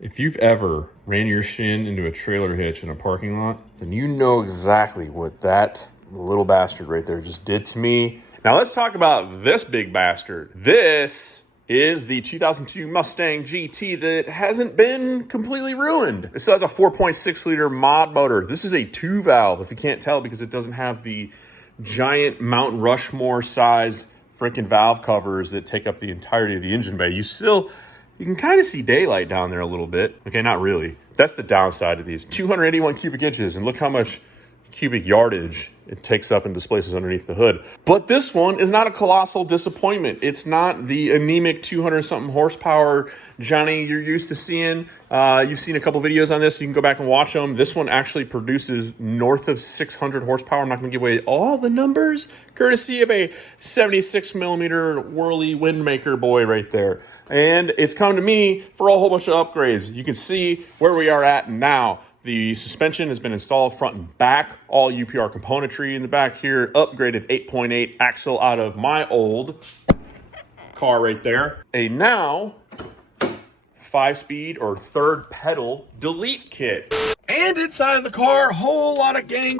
If you've ever ran your shin into a trailer hitch in a parking lot, then you know exactly what that little bastard right there just did to me. Now let's talk about this big bastard. This is the 2002 Mustang GT that hasn't been completely ruined. It still has a 4.6 liter mod motor. This is a 2-valve, if you can't tell, because it doesn't have the giant Mount Rushmore sized freaking valve covers that take up the entirety of the engine bay. You can kind of see daylight down there a little bit. Okay, not really. That's the downside of these. 281 cubic inches, and look how much cubic yardage it takes up and displaces underneath the hood. But this one is not a colossal disappointment. It's not the anemic 200-something horsepower Johnny you're used to seeing. You've seen a couple videos on this. You can go back and watch them. This one actually produces north of 600 horsepower. I'm not going to give away all the numbers, courtesy of a 76 millimeter Whirly Windmaker boy right there. And it's come to me for a whole bunch of upgrades. You can see where we are at now. The suspension has been installed front and back, all UPR componentry in the back here, upgraded 8.8 axle out of my old car right there. A now 5-speed or third pedal delete kit. And inside of the car, whole lot of gang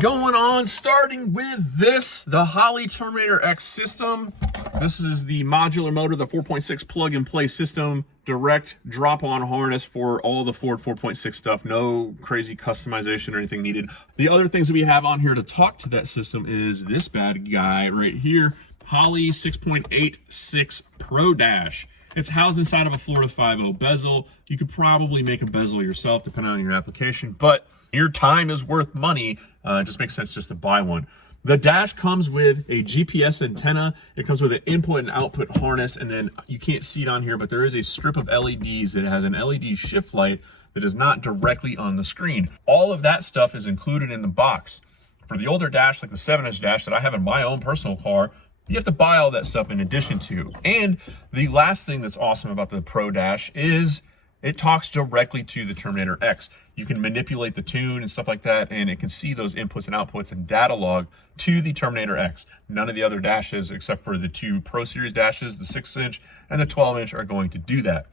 going on, starting with this, the Holley Terminator X system. This is the modular motor, the 4.6 plug-and-play system, direct drop-on harness for all the Ford 4.6 stuff. No crazy customization or anything needed. The other things that we have on here to talk to that system is this bad guy right here, Holley 6.86 Pro Dash. It's housed inside of a Florida 5.0 bezel. You could probably make a bezel yourself depending on your application, but your time is worth money. It just makes sense just to buy one. The dash comes with a GPS antenna. It comes with an input and output harness, and then you can't see it on here, but there is a strip of LEDs that has an LED shift light that is not directly on the screen. All of that stuff is included in the box. For the older dash, like the 7-inch dash that I have in my own personal car, you have to buy all that stuff in addition to. And the last thing that's awesome about the Pro Dash is it talks directly to the Terminator X. You can manipulate the tune and stuff like that, and it can see those inputs and outputs and data log to the Terminator X. None of the other dashes, except for the 2 Pro Series dashes, the 6-inch and the 12-inch, are going to do that.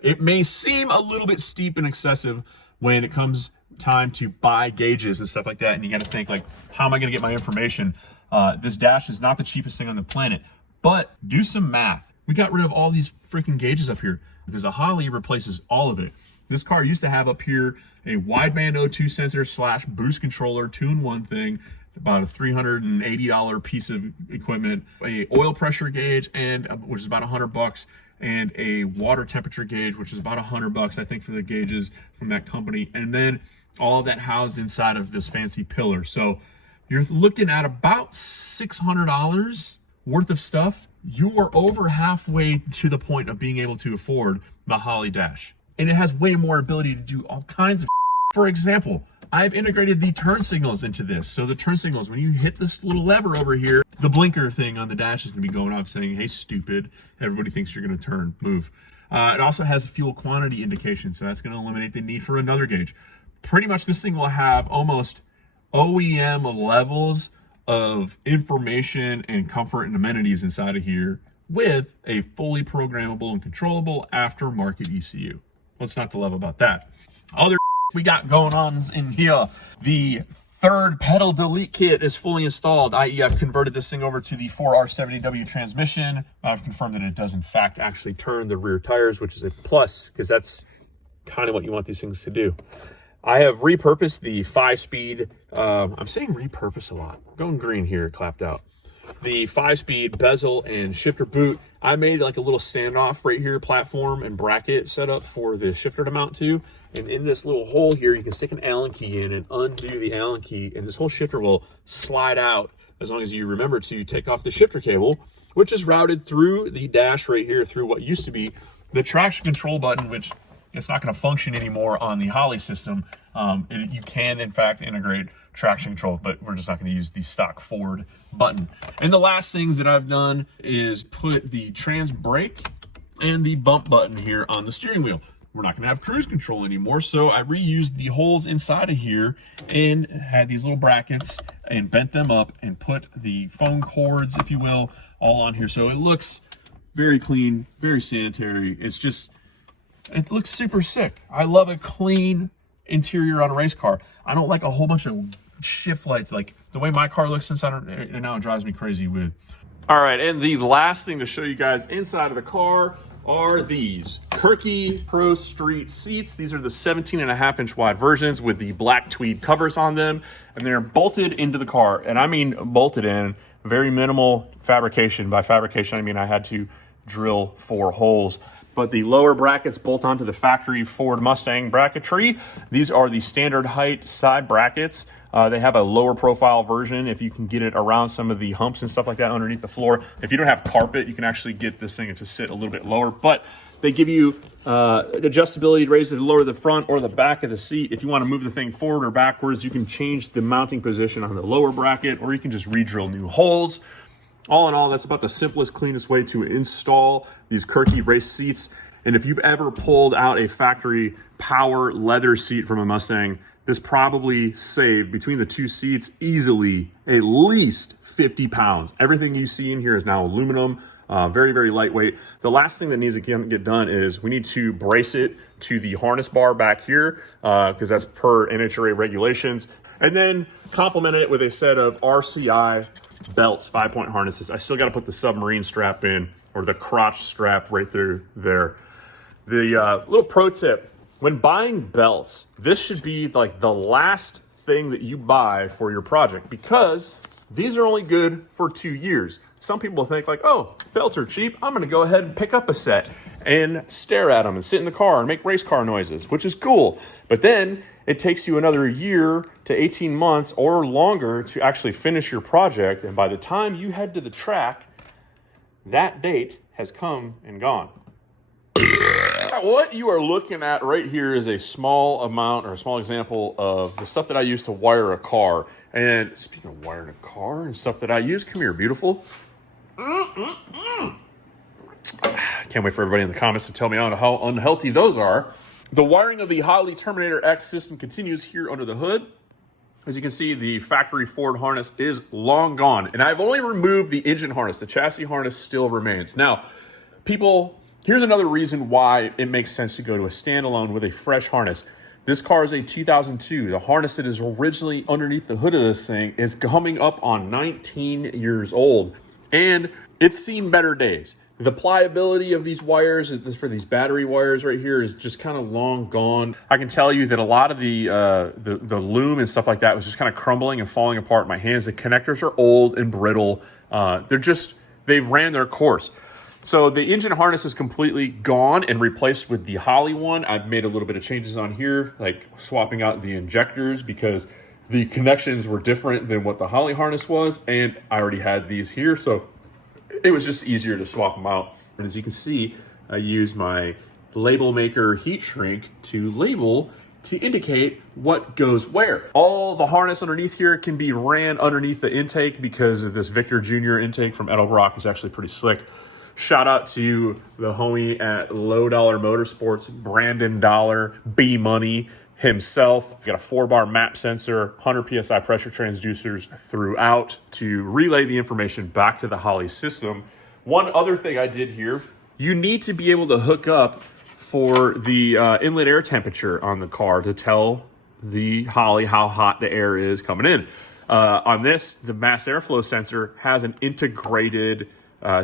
It may seem a little bit steep and excessive when it comes time to buy gauges and stuff like that, and you got to think, like, how am I going to get my information? This dash is not the cheapest thing on the planet, but do some math. We got rid of all these freaking gauges up here because the Holley replaces all of it. This car used to have up here a wideband O2 sensor / boost controller 2-in-1 thing, about a $380 piece of equipment, a oil pressure gauge, and which is about $100, and a water temperature gauge, which is about $100, I think, for the gauges from that company. And then all of that housed inside of this fancy pillar. So you're looking at about $600 worth of stuff. You are over halfway to the point of being able to afford the Holley Dash. And it has way more ability to do all kinds of For example, I've integrated the turn signals into this. So the turn signals, when you hit this little lever over here, the blinker thing on the dash is gonna be going off saying, hey, stupid, everybody thinks you're gonna turn, move. It also has fuel quantity indication, so that's gonna eliminate the need for another gauge. Pretty much this thing will have almost OEM levels of information and comfort and amenities inside of here with a fully programmable and controllable aftermarket ECU. What's not to love about that? Other we got going on in here, the third pedal delete kit is fully installed, i.e. I've converted this thing over to the 4R70W transmission. I've confirmed that it does in fact actually turn the rear tires, which is a plus because that's kind of what you want these things to do. I have repurposed the 5-speed, I'm saying repurpose a lot, going green here, clapped out. The 5-speed bezel and shifter boot. I made like a little standoff right here, platform and bracket set up for the shifter to mount to. And in this little hole here, you can stick an Allen key in and undo the Allen key, and this whole shifter will slide out as long as you remember to take off the shifter cable, which is routed through the dash right here, through what used to be the traction control button, which it's not going to function anymore on the Holley system. You can, in fact, integrate traction control, but we're just not going to use the stock Ford button. And the last things that I've done is put the trans brake and the bump button here on the steering wheel. We're not going to have cruise control anymore, so I reused the holes inside of here and had these little brackets and bent them up and put the phone cords, if you will, all on here. So it looks very clean, very sanitary. It's just It looks super sick. I love a clean interior on a race car. I don't like a whole bunch of shift lights. Like the way my car looks inside, and now it drives me crazy with. All right, and the last thing to show you guys inside of the car are these Kirky Pro Street seats. These are the 17.5-inch wide versions with the black tweed covers on them, and they're bolted into the car. And I mean bolted in, very minimal fabrication. By fabrication, I mean I had to drill 4 holes. But the lower brackets bolt onto the factory Ford Mustang bracketry. These are the standard height side brackets. They have a lower profile version if you can get it around some of the humps and stuff like that underneath the floor. If you don't have carpet, you can actually get this thing to sit a little bit lower. But they give you adjustability to raise it, lower the front or the back of the seat. If you want to move the thing forward or backwards, you can change the mounting position on the lower bracket, or you can just re-drill new holes. All in all, that's about the simplest, cleanest way to install these Kirky race seats. And if you've ever pulled out a factory power leather seat from a Mustang, this probably saved between the 2 seats easily at least 50 pounds. Everything you see in here is now aluminum, very, very lightweight. The last thing that needs to get done is we need to brace it to the harness bar back here because that's per NHRA regulations. And then complement it with a set of RCI belts, 5-point harnesses. I still got to put the submarine strap in, or the crotch strap right through there. The little pro tip, when buying belts, this should be like the last thing that you buy for your project, because these are only good for 2 years. Some people think like, oh, belts are cheap, I'm gonna go ahead and pick up a set and stare at them and sit in the car and make race car noises, which is cool. But then it takes you another year to 18 months or longer to actually finish your project. And by the time you head to the track, that date has come and gone. What you are looking at right here is a small amount, or a small example of the stuff that I use to wire a car. And speaking of wiring a car and stuff that I use, come here, beautiful. Can't wait for everybody in the comments to tell me how unhealthy those are. The wiring of the Holley Terminator X system continues here under the hood. As you can see, the factory Ford harness is long gone, and I've only removed the engine harness. The chassis harness still remains. Now, people, here's another reason why it makes sense to go to a standalone with a fresh harness. This car is a 2002. The harness that is originally underneath the hood of this thing is coming up on 19 years old, and it's seen better days. The pliability of these wires, for these battery wires right here, is just kind of long gone. I can tell you that a lot of the loom and stuff like that was just kind of crumbling and falling apart in my hands. The connectors are old and brittle. They've ran their course. So the engine harness is completely gone and replaced with the Holley one. I've made a little bit of changes on here, like swapping out the injectors because the connections were different than what the Holley harness was, and I already had these here, so it was just easier to swap them out. And as you can see, I use my label maker heat shrink to label to indicate what goes where. All the harness underneath here can be ran underneath the intake because of this Victor Jr. intake from Edelbrock is actually pretty slick. Shout out to the homie at Low Dollar Motorsports, Brandon Dollar, B Money himself. Got a 4-bar map sensor, 100 PSI pressure transducers throughout to relay the information back to the Holley system. One other thing I did here, you need to be able to hook up for the inlet air temperature on the car to tell the Holley how hot the air is coming in. On this, the mass airflow sensor has an integrated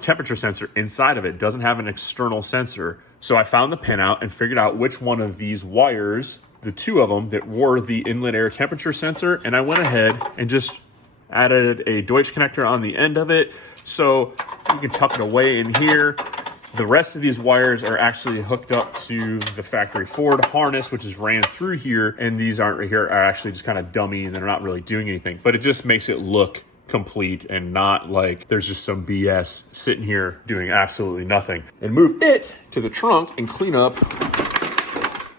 temperature sensor inside of it. It doesn't have an external sensor. So I found the pinout and figured out which one of these wires, the 2 of them that were the inlet air temperature sensor, and I went ahead and just added a Deutsch connector on the end of it so you can tuck it away in here. The rest of these wires are actually hooked up to the factory Ford harness, which is ran through here, and these aren't right here, are actually just kind of dummy and they're not really doing anything, but it just makes it look complete and not like there's just some BS sitting here doing absolutely nothing. And move it to the trunk and clean up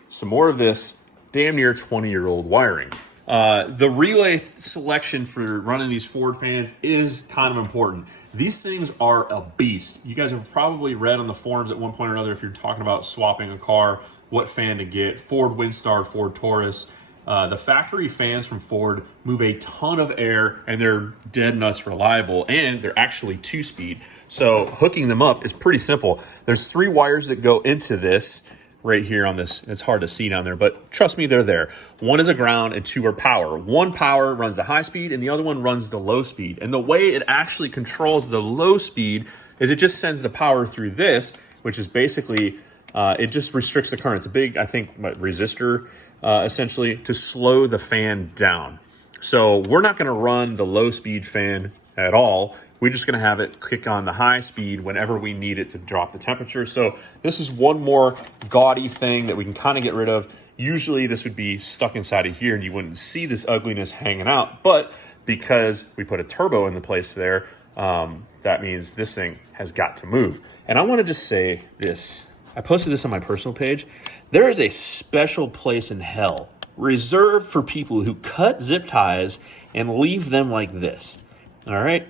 some more of this damn near 20-year-old wiring. The relay selection for running these Ford fans is kind of important. These things are a beast. You guys have probably read on the forums at one point or another, if you're talking about swapping a car, what fan to get. Ford Windstar, Ford Taurus. The factory fans from Ford move a ton of air, and they're dead nuts reliable, and they're actually 2-speed. So hooking them up is pretty simple. There's 3 wires that go into this. right here on this. It's hard to see down there, but trust me, they're there. One is a ground and two are power. One power runs the high speed and the other one runs the low speed. And the way it actually controls the low speed is it just sends the power through this, which is basically, it just restricts the current. It's a big, I think, resistor, essentially, to slow the fan down. So we're not gonna run the low speed fan at all. We're just gonna have it click on the high speed whenever we need it to drop the temperature. So this is one more gaudy thing that we can kind of get rid of. Usually this would be stuck inside of here and you wouldn't see this ugliness hanging out, but because we put a turbo in the place there, that means this thing has got to move. And I wanna just say this. I posted this on my personal page. There is a special place in hell reserved for people who cut zip ties and leave them like this, all right?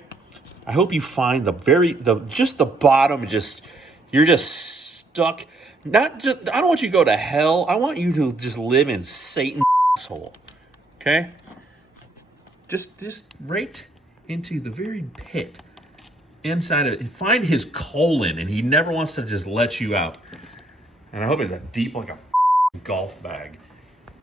I hope you find just the bottom, you're just stuck. I don't want you to go to hell. I want you to just live in Satan's asshole. Okay? Just right into the very pit inside of it. Find his colon, and he never wants to just let you out. And I hope it's deep like a golf bag.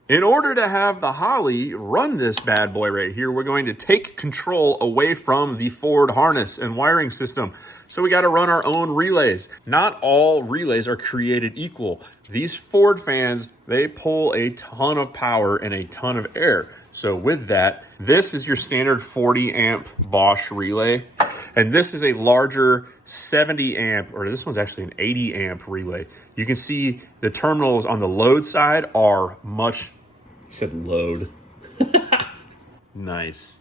In order to have the Holley run this bad boy right here, we're going to take control away from the Ford harness and wiring system. So we got to run our own relays. Not all relays are created equal. These Ford fans, they pull a ton of power and a ton of air. So with that, this is your standard 40 amp Bosch relay. And this is a larger 70 amp, or this one's actually an 80 amp relay. You can see the terminals on the load side are much, I said load. Nice.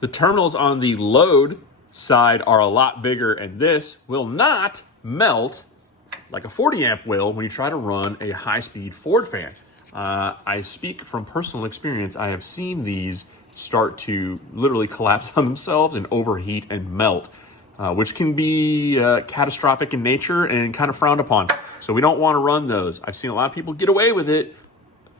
The terminals on the load side are a lot bigger, and this will not melt like a 40 amp will when you try to run a high speed Ford fan. I speak from personal experience. I have seen these start to literally collapse on themselves and overheat and melt, which can be catastrophic in nature and kind of frowned upon. So we don't want to run those. I've seen a lot of people get away with it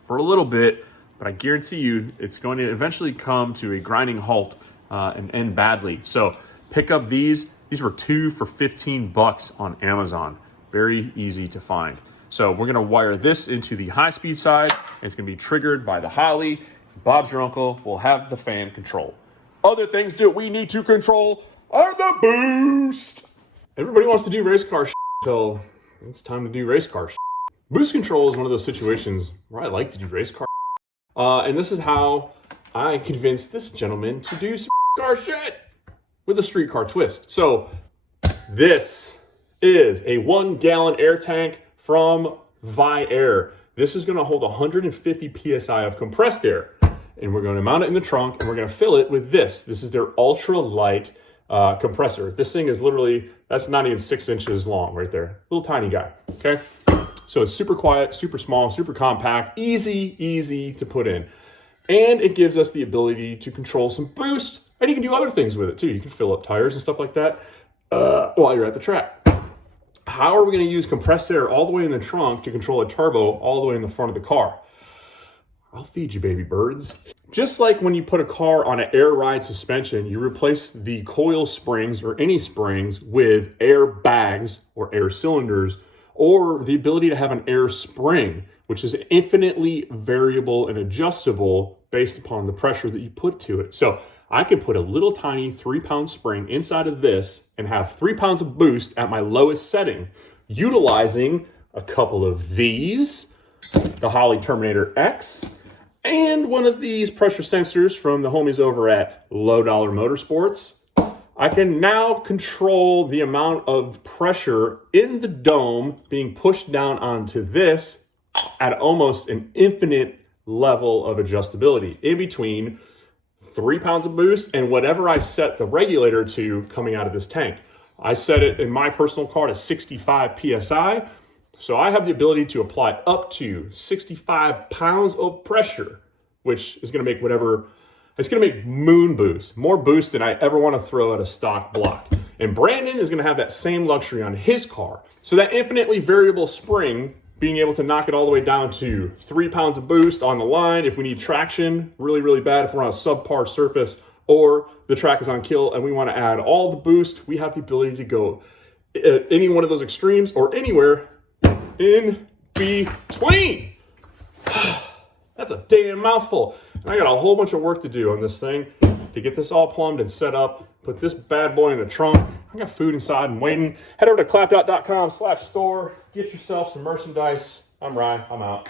for a little bit, but I guarantee you it's going to eventually come to a grinding halt and end badly. So pick up these. These were 2 for $15 on Amazon. Very easy to find. So we're gonna wire this into the high speed side. And it's gonna be triggered by the Holley. Bob's your uncle will have the fan control. Other things that we need to control are the boost. Everybody wants to do race car until it's time to do race car. Boost control is one of those situations where I like to do race car. And this is how I convinced this gentleman to do some car shit with a street car twist. So this is a 1 gallon air tank from Vi-Air. This is gonna hold 150 PSI of compressed air. And we're gonna mount it in the trunk and we're gonna fill it with this. This is their ultra light compressor. This thing is literally, that's not even 6 inches long right there. Little tiny guy, okay? So it's super quiet, super small, super compact, easy to put in. And it gives us the ability to control some boost, and you can do other things with it too. You can fill up tires and stuff like that while you're at the track. How are we gonna use compressed air all the way in the trunk to control a turbo all the way in the front of the car? I'll feed you, baby birds. Just like when you put a car on an air ride suspension, you replace the coil springs or any springs with air bags or air cylinders, or the ability to have an air spring, which is infinitely variable and adjustable based upon the pressure that you put to it. So I can put a little tiny 3-pound spring inside of this and have 3 pounds of boost at my lowest setting, utilizing a couple of these, the Holley Terminator X, and one of these pressure sensors from the homies over at Low Dollar Motorsports. I can now control the amount of pressure in the dome being pushed down onto this at almost an infinite level of adjustability in between 3 pounds of boost and whatever I set the regulator to coming out of this tank. I set it in my personal car to 65 PSI. So I have the ability to apply up to 65 pounds of pressure, which is gonna make it's gonna make moon boost, more boost than I ever wanna throw at a stock block. And Brandon is gonna have that same luxury on his car. So that infinitely variable spring, being able to knock it all the way down to 3 pounds of boost on the line if we need traction really bad, if we're on a subpar surface, or the track is on kill and we wanna add all the boost, we have the ability to go at any one of those extremes or anywhere in between. That's a damn mouthful. I got a whole bunch of work to do on this thing to get this all plumbed and set up. Put this bad boy in the trunk. I got food inside and waiting. Head over to clapdot.com/store. Get yourself some merchandise. I'm Ryan. I'm out.